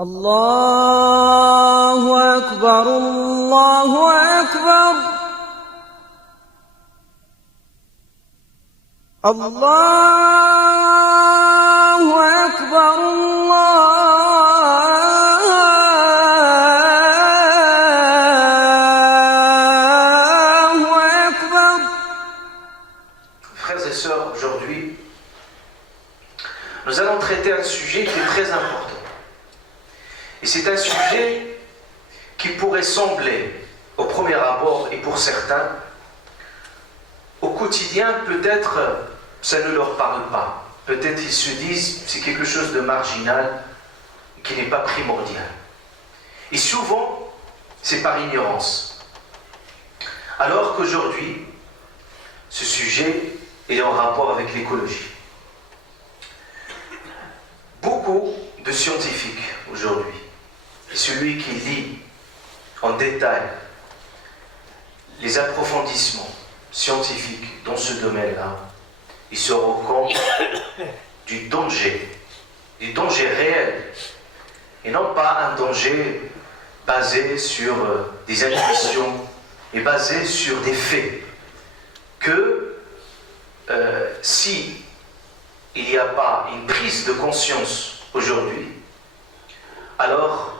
الله أكبر الله أكبر الله أكبر الله أكبر. Frères et sœurs, aujourd'hui, nous allons traiter un sujet qui est très important. Et c'est un sujet qui pourrait sembler, au premier abord et pour certains, au quotidien, peut-être ça ne leur parle pas. Peut-être ils se disent c'est quelque chose de marginal, qui n'est pas primordial. Et souvent, c'est par ignorance. Alors qu'aujourd'hui, ce sujet est en rapport avec l'écologie. Beaucoup de scientifiques aujourd'hui, et celui qui lit en détail les approfondissements scientifiques dans ce domaine-là, il se rend compte du danger réel, et non pas un danger basé sur des intuitions, et basé sur des faits, que si il n'y a pas une prise de conscience aujourd'hui, alors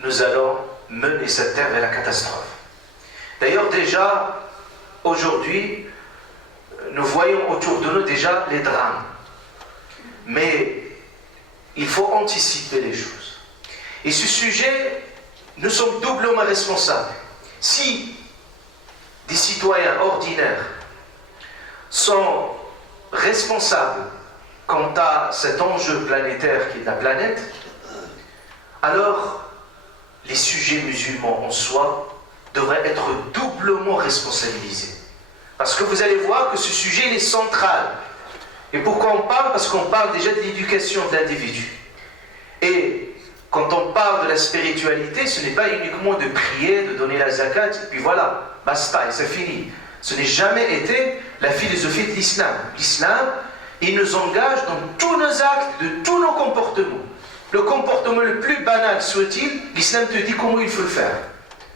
nous allons mener cette terre vers la catastrophe. D'ailleurs, déjà, aujourd'hui, nous voyons autour de nous déjà les drames. Mais il faut anticiper les choses. Et ce sujet, nous sommes doublement responsables. Si des citoyens ordinaires sont responsables quant à cet enjeu planétaire qui est la planète, alors les sujets musulmans en soi devraient être doublement responsabilisés. Parce que vous allez voir que ce sujet il est central. Et pourquoi on parle? Parce qu'on parle déjà de l'éducation de l'individu. Et quand on parle de la spiritualité, ce n'est pas uniquement de prier, de donner la zakat, et puis voilà, basta, et c'est fini. Ce n'est jamais été la philosophie de l'islam. L'islam, il nous engage dans tous nos actes, de tous nos comportements. Le comportement le plus banal soit-il, l'islam te dit comment il faut le faire.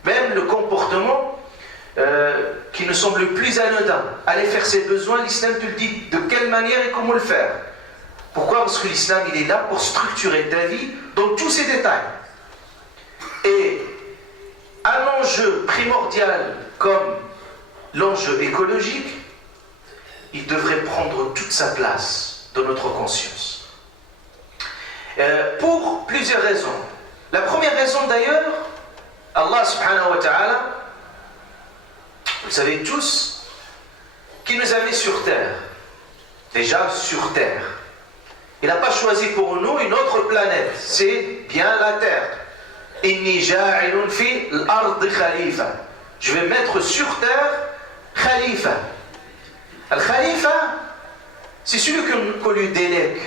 Même le comportement qui nous semble le plus anodin, aller faire ses besoins, l'islam te le dit de quelle manière et comment le faire. Pourquoi? Parce que l'islam, il est là pour structurer ta vie dans tous ses détails. Et un enjeu primordial comme l'enjeu écologique, il devrait prendre toute sa place dans notre conscience. Pour plusieurs raisons. La première raison d'ailleurs, Allah subhanahu wa ta'ala, vous le savez tous, qui nous a mis sur terre. Déjà sur terre. Il n'a pas choisi pour nous une autre planète, c'est bien la terre. Inni ja'ilun fi al-ardi khalifa. Je vais mettre sur terre khalifa. Al-khalifa, c'est celui qu'on lui délègue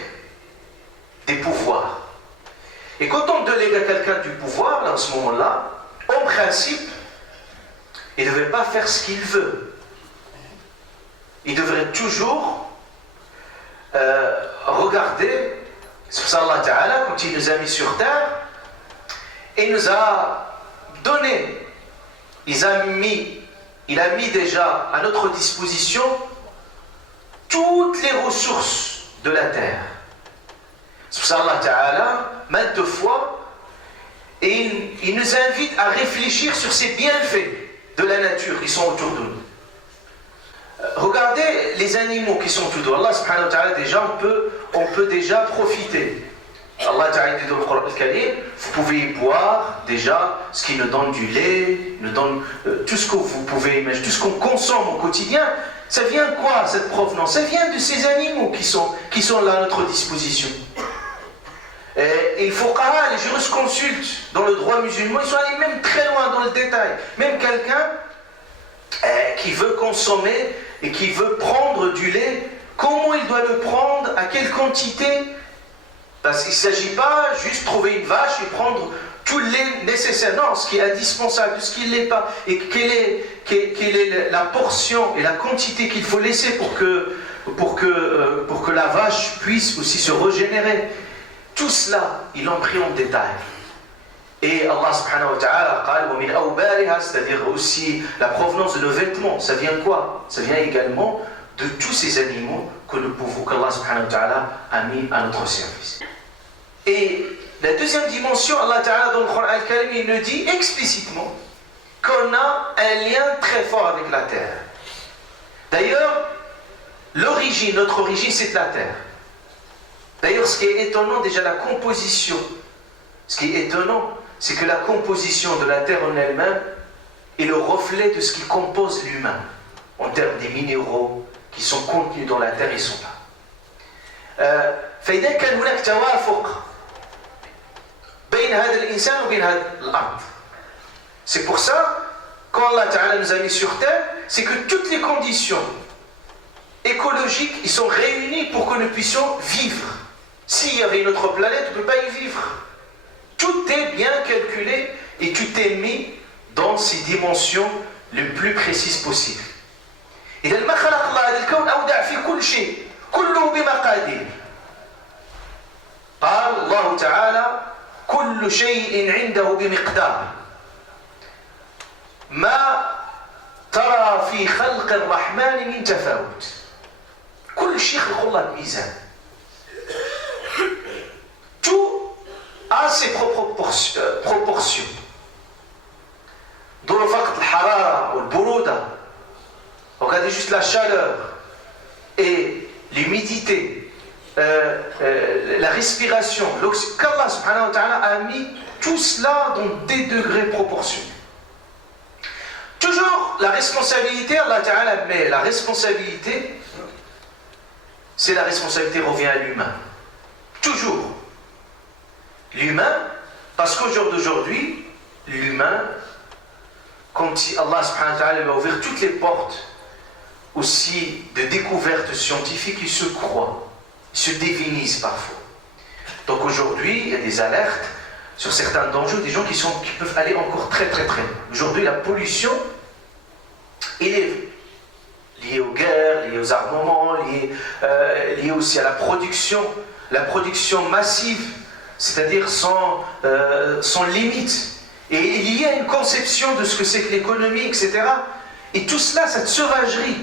des pouvoirs. Et quand on délègue à quelqu'un du pouvoir, là, en ce moment-là, en principe, il ne devrait pas faire ce qu'il veut. Il devrait toujours regarder, c'est pour ça Allah Ta'ala, quand il nous a mis sur terre, il nous a donné, il a mis déjà à notre disposition toutes les ressources de la terre. C'est pour ça Allah Ta'ala, maintes fois, et il nous invite à réfléchir sur ces bienfaits de la nature qui sont autour de nous. Regardez les animaux qui sont autour de nous. Allah subhanahu wa ta'ala, déjà, on peut déjà profiter. Allah Ta'ala dit dans le Coran al-Karim, vous pouvez y boire déjà ce qui nous donne du lait, nous donne tout ce que vous pouvez imaginer, tout ce qu'on consomme au quotidien. Ça vient quoi, cette provenance? Ça vient de ces animaux qui sont là à notre disposition. Et il faut que les jurisconsultes dans le droit musulman, ils sont allés même très loin dans le détail. Même quelqu'un qui veut consommer et qui veut prendre du lait, comment il doit le prendre, à quelle quantité? Parce qu'il ne s'agit pas juste de trouver une vache et prendre tout le lait nécessaire. Non, ce qui est indispensable, ce qui ne l'est pas. Et quelle est la portion et la quantité qu'il faut laisser pour que la vache puisse aussi se régénérer. Tout cela, ils l'ont pris en détail. Et Allah subhanahu wa ta'ala, c'est-à-dire aussi la provenance de nos vêtements, ça vient quoi? Ça vient également de tous ces animaux que nous pouvons, qu'Allah subhanahu wa ta'ala a mis à notre service. Et la deuxième dimension, Allah ta'ala dans le Coran al-Karim, il nous dit explicitement qu'on a un lien très fort avec la terre. D'ailleurs, notre origine, c'est la terre. D'ailleurs, ce qui est étonnant, déjà la composition, ce qui est étonnant, c'est que la composition de la terre en elle-même est le reflet de ce qui compose l'humain, en termes des minéraux qui sont contenus dans la terre, ils sont là. فإذا كان هناك توافق بين هذا الإنسان وبين هذا الأرض. C'est pour ça, quand Allah Ta'ala nous a mis sur terre, c'est que toutes les conditions écologiques, ils sont réunis pour que nous puissions vivre. S'il y avait une autre planète, on ne peut pas y vivre. Tout est bien calculé et tout est mis dans ses dimensions les plus précises possibles. إذا ما خلق الله هذا الكون أودع في كل شيء كله بمقادير. قال الله تعالى كل شيء عنده بمقدار. ما ترى في خلق الرحمن من تفاوت. كل شيء خلق الله بميزان. Tout a ses proportions. دور فقط الحرارة والبرودة. Regardez juste la chaleur et l'humidité, la respiration. Qu'Allah subhanahu wa ta'ala a mis tout cela dans des degrés proportionnés. Toujours la responsabilité, Allah ta'ala met la responsabilité, la responsabilité revient à l'humain. Toujours. L'humain, parce qu'au jour d'aujourd'hui, l'humain, quand Allah subhanahu wa ta'ala lui a ouvert toutes les portes aussi de découvertes scientifiques, il se croit, il se divinise parfois. Donc aujourd'hui, il y a des alertes sur certains dangers, des gens qui peuvent aller encore très très très loin. Aujourd'hui, la pollution, elle est liée aux guerres, liée aux armements, liée aussi à la production massive, c'est-à-dire sans limite. Et il y a une conception de ce que c'est que l'économie, etc. Et tout cela, cette sauvagerie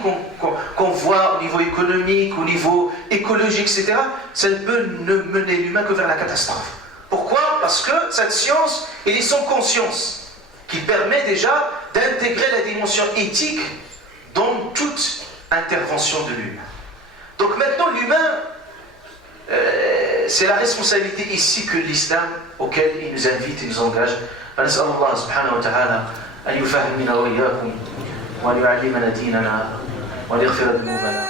qu'on voit au niveau économique, au niveau écologique, etc., ça ne peut mener l'humain que vers la catastrophe. Pourquoi? Parce que cette science, elle est sans conscience, qui permet déjà d'intégrer la dimension éthique dans toute intervention de l'humain. Donc maintenant, l'humain, c'est la responsabilité ici que l'islam, auquel il nous invite et nous engage. فنسأل الله سبحانه وتعالى أن يفهمنا وإياكم وأن يعلمنا ديننا وأن يغفر ذنوبنا.